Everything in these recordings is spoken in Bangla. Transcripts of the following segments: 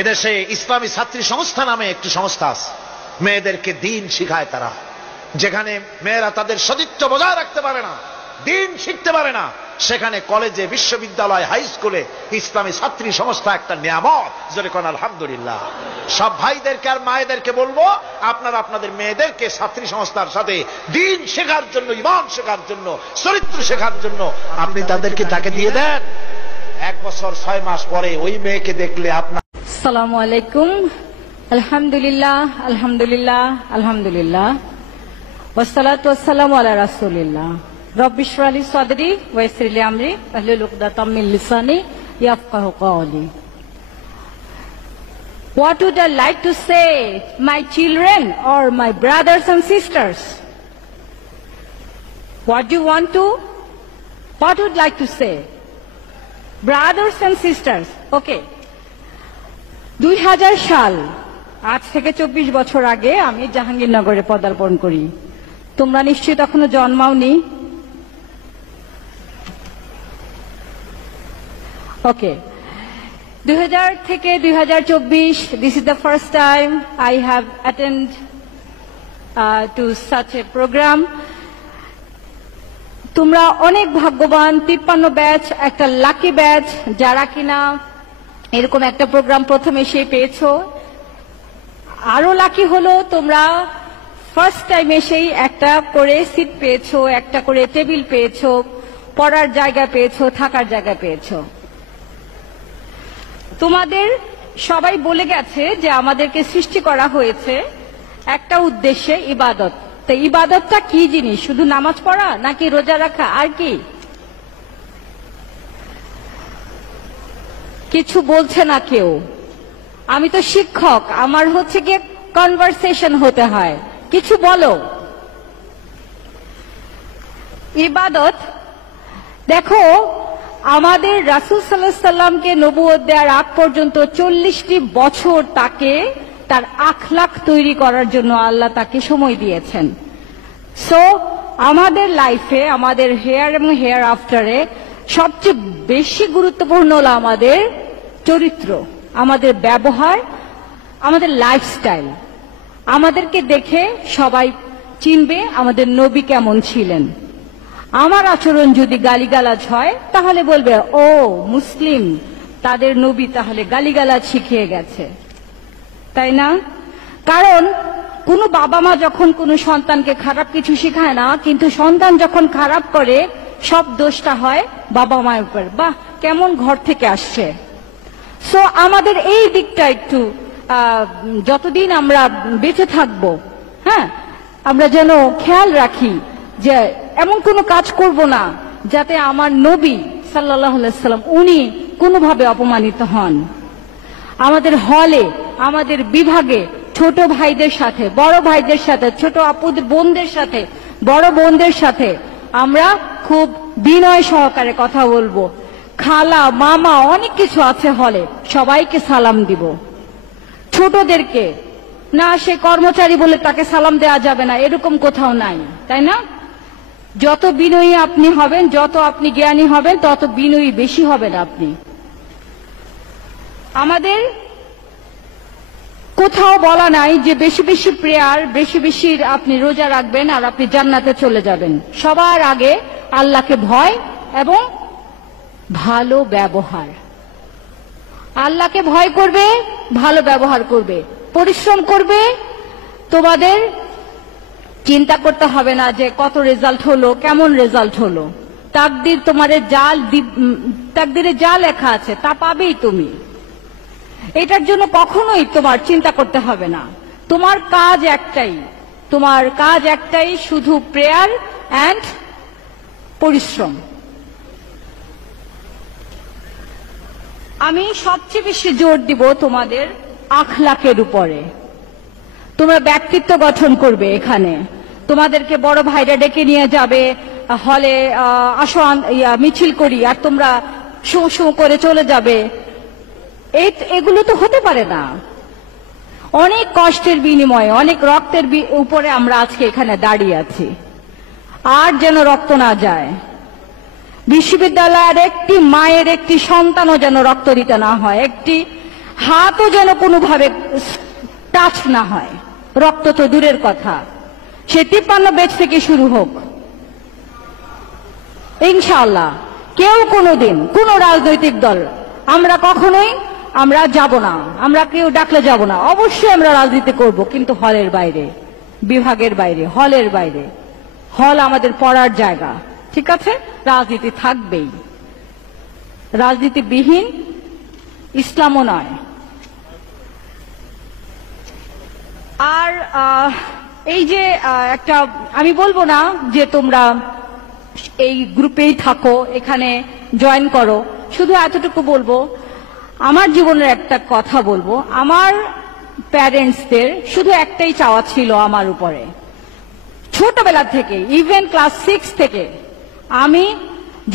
এদেশে ইসলামী ছাত্রী সংস্থা নামে একটি সংস্থা আছে, মেয়েদেরকে দ্বীন শিখায় তারা। যেখানে মেয়েরা তাদের সতীত্ব বজায় রাখতে পারে না, দ্বীন শিখতে পারে না, সেখানে কলেজে, বিশ্ববিদ্যালয়, হাই স্কুলে ইসলামী ছাত্রী সংস্থা একটা নিয়ামত। জোরে কোন আলহামদুলিল্লাহ। সব ভাইদেরকে আর মায়েদেরকে বলবো, আপনারা আপনাদের মেয়েদেরকে ছাত্রী সংস্থার সাথে দ্বীন শেখার জন্য, ঈমান শেখার জন্য, চরিত্র শেখার জন্য আপনি তাদেরকে তাকে দিয়ে দেন। 1 বছর 6 মাস পরে ওই মেয়েকে দেখলে আপনার। আসসালামু আলাইকুম। আলহামদুলিল্লাহ, আলহামদুলিল্লাহ, আলহামদুলিল্লাহ, ওয়াসসালাতু ওয়াসসালামু আলা রাসূলিল্লাহ। রব্বি ইশরাহ লি সাদরি ওয়া ইয়াসসির লি আমরি ওয়াহলুল উকদাতাম মিন লিসানি ইয়াফকাহু কওলি। What would I like to say, my children or my brothers and sisters? What do you want to? What would like to say? Brothers and sisters, okay. 2000 সাল, আজ থেকে 24 বছর আগে আমি জাহাঙ্গীরনগরে পদার্পণ করি। তোমরা নিশ্চয়ই তখনো জন্মাওনি। ওকে, 2000 থেকে 2024, this is the first time I have attended to such a program. তোমরা অনেক ভাগ্যবান, 53 ব্যাচ, একটা লাকি ব্যাচ, যারা কিনা এরকম একটা প্রোগ্রাম প্রথম এসে পেয়েছো। আরো লাকি হলো তোমরা ফার্স্ট টাইম এসেই একটা করে সিট পেয়েছো, একটা করে টেবিল পেয়েছো, পড়ার জায়গা পেয়েছো, থাকার জায়গা পেয়েছো। তোমাদের সবাই বলে গেছে যে আমাদেরকে সৃষ্টি করা হয়েছে একটা উদ্দেশ্যে, ইবাদত। তো ইবাদতটা কি জিনিস? শুধু নামাজ পড়া নাকি রোজা রাখা, আর কি? কিছু বলছে না কেউ। আমি তো শিক্ষক, আমার হচ্ছে গিয়ে কনভারসেশন হতে হয়। কিছু বলো। ইবাদত, দেখো, আমাদের রাসূল সাল্লাল্লাহু আলাইহি সাল্লামকে নবুয়ত দেওয়ার আগ পর্যন্ত 40টি বছর তাকে তার আখলাক তৈরি করার জন্য আল্লাহ তাকে সময় দিয়েছেন। সো আমাদের লাইফে, আমাদের হেয়ার এবং হেয়ার আফটারে সবচেয়ে বেশি গুরুত্বপূর্ণ হলো আমাদের চরিত্র, আমাদের ব্যবহার, আমাদের লাইফস্টাইল। আমাদেরকে দেখে সবাই চিনবে আমাদের নবী কেমন ছিলেন। আমার আচরণ যদি গালিগালাজ হয় তাহলে বলবে, ও মুসলিম, তাদের নবী তাহলে গালিগালাজ শিখিয়ে গেছে, তাই না? কারণ কোনো বাবা মা যখন কোনো সন্তানকে খারাপ কিছু শেখায় না, কিন্তু সন্তান যখন খারাপ করে সব দোষটা হয় বাবা মায়ের উপর। বাহ, কেমন ঘর থেকে আসছে। সো আমাদের এই দিকটা একটু যতদিন আমরা বেঁচে থাকব, হ্যাঁ, আমরা যেন খেয়াল রাখি যে এমন কোনো কাজ করব না যাতে আমার নবী সাল্লাল্লাহু আলাইহি সাল্লাম উনি কোনোভাবে অপমানিত হন। আমাদের হলে, আমাদের বিভাগে ছোট ভাইদের সাথে, বড় ভাইদের সাথে, ছোট আপুদের বোনদের সাথে, বড় বোনদের সাথে আমরা খুব বিনয় সহকারে কথা বলবো। খালা, মামা, অনেক কিছু আছে হলে, সবাইকে সালাম দিব। ছোটদেরকে না, সে কর্মচারী বলে তাকে সালাম দেওয়া যাবে না, এরকম কোথাও নাই, তাই না? যত বিনয়ী আপনি হবেন, যত আপনি জ্ঞানী হবেন, তত বিনয়ী বেশি হবেন আপনি। আমাদের কোথাও বলা নাই যে বেশি বেশি প্রেয়ার, বেশি বেশি আপনি রোজা রাখবেন আর আপনি জান্নাতে চলে যাবেন। সবার আগে আল্লাহকে ভয় এবং ভালো ব্যবহার। আল্লাহকে ভয় করবে, ভালো ব্যবহার করবে, পরিশ্রম করবে। তোমাদের চিন্তা করতে হবে না যে কত রেজাল্ট হলো, কেমন রেজাল্ট হলো। তাকদির তোমাদের তাকদিরে যা লেখা আছে তা পাবেই তুমি। এটার জন্য কখনোই তোমার চিন্তা করতে হবে না। তোমার কাজ একটাই, শুধু প্রেয়ার অ্যান্ড পরিশ্রম। আমি সবচেয়ে বেশি জোর দিব তোমাদের আখলাকের উপরে। তোমরা ব্যক্তিত্ব গঠন করবে। এখানে তোমাদেরকে বড় ভাইরা ডেকে নিয়ে যাবে হলে, আসো মিছিল করি, আর তোমরা শো শো করে চলে যাবে। এগুলো তো হতে পারে না। অনেক কষ্টের বিনিময়ে, অনেক রক্তের উপরে আমরা আজকে এখানে দাঁড়িয়ে আছি। আর যেন রক্ত না যায়। বিশ্ববিদ্যালয়ের একটি মায়ের একটি সন্তানও যেন রক্ত দিতে না হয়, একটি হাতও যেন কোনোভাবে টাচ না হয়, রক্ত তো দূরের কথা। সে 53 ব্যাচ থেকে শুরু হোক ইনশাআল্লাহ। কেউ কোনোদিন কোন রাজনৈতিক দল আমরা কখনোই আমরা যাব না, আমরা কেউ ডাকলে যাব না। অবশ্যই আমরা রাজনীতি করব, কিন্তু হলের বাইরে, বিভাগের বাইরে, হলের বাইরে। হল আমাদের পড়ার জায়গা, ঠিক আছে? রাজনীতি থাকবেই, রাজনীতিবিহীন ইসলামও নয়। আর এই যে একটা, আমি বলবো না যে তোমরা এই গ্রুপেই থাকো, এখানে জয়েন করো, শুধু এতটুকু বলবো, আমার জীবনের একটা কথা বলবো। আমার প্যারেন্টসদের শুধু একটাই চাওয়া ছিল আমার উপরে, ছোটবেলা থেকে, ইভেন ক্লাস 6 থেকে, আমি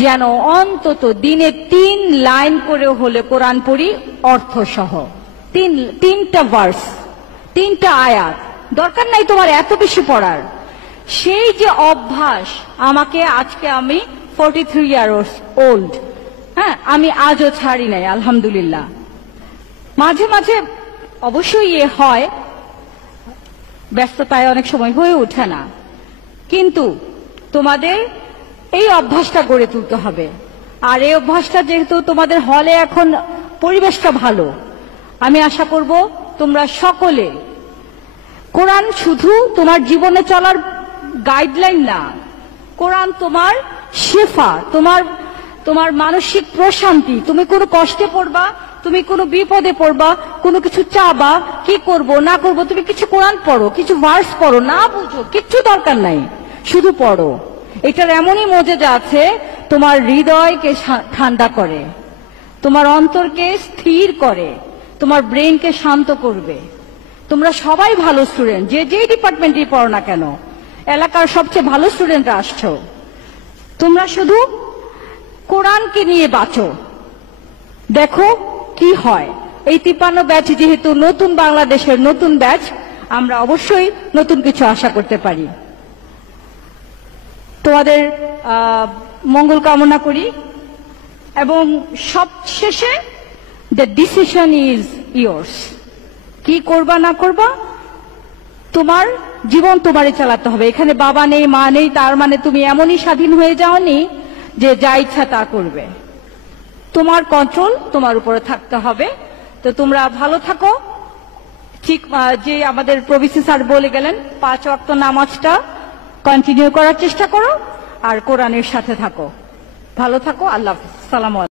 যেন অন্তত দিনে 3 লাইন করে হলে কোরআন পড়ি অর্থ সহ। 3টা ভার্স, 3টা আয়াত, দরকার নাই তোমার এত বেশি পড়ার। সেই যে অভ্যাস আমাকে, আজকে আমি 43 ইয়ার্স ওল্ড, হ্যাঁ, আমি আজও ছাড়ি নাই আলহামদুলিল্লাহ। মাঝে মাঝে অবশ্যই হয়, ব্যস্ততায় অনেক সময় হয়ে ওঠে না, কিন্তু তোমাদের এই অভ্যাসটা গড়ে তুলতে হবে। আর এই অভ্যাসটা যেহেতু তোমাদের হলে এখন পরিবেশটা ভালো, আমি আশা করব তোমরা সকলে, কোরআন শুধু তোমার জীবনে চলার গাইডলাইন না, কোরআন তোমার শেফা, তোমার মানসিক প্রশান্তি। তুমি কোনো কষ্টে পড়বা, তুমি কোনো বিপদে পড়বা, কোনো কিছু চাবা, কি করব না করব, তুমি কিছু কোরআন পড়ো, কিছু ভার্স পড়ো, না বুঝো কিচ্ছু দরকার নাই, শুধু পড়ো। এটার এমনই মজেজা আছে, তোমার হৃদয়কে ঠান্ডা করে, তোমার অন্তরকে স্থির করে, তোমার ব্রেনকে শান্ত করবে। তোমরা সবাই ভালো স্টুডেন্ট, যে যে ডিপার্টমেন্টে পড়ো না কেন, এলাকার সবচেয়ে ভালো স্টুডেন্টরা আসছো। তোমরা শুধু কোরআনকে নিয়ে বাঁচো, দেখো কি হয়। এই 53 ব্যাচ যেহেতু নতুন বাংলাদেশের নতুন ব্যাচ, আমরা অবশ্যই নতুন কিছু আশা করতে পারি। তোমাদের মঙ্গল কামনা করি, এবং সবশেষে দ্য ডিসিশন ইজ ইয়োর্স। কি করবা না করবা, তোমার জীবন তোমারই চালাতে হবে। এখানে বাবা নেই, মা নেই, তার মানে তুমি এমনই স্বাধীন হয়ে যাওনি যে যা ইচ্ছা তা করবে। তোমার কন্ট্রোল তোমার উপরে থাকতে হবে। তো তোমরা ভালো থাকো, ঠিক যে আমাদের প্রভিসি স্যার বলে গেলেন, 5 ওয়াক্ত নামাজটা কন্টিনিউ করার চেষ্টা করো, আর কোরআনের সাথে থাকো। ভালো থাকো, আল্লাহ হাফেজ, সালাম আলাইকুম।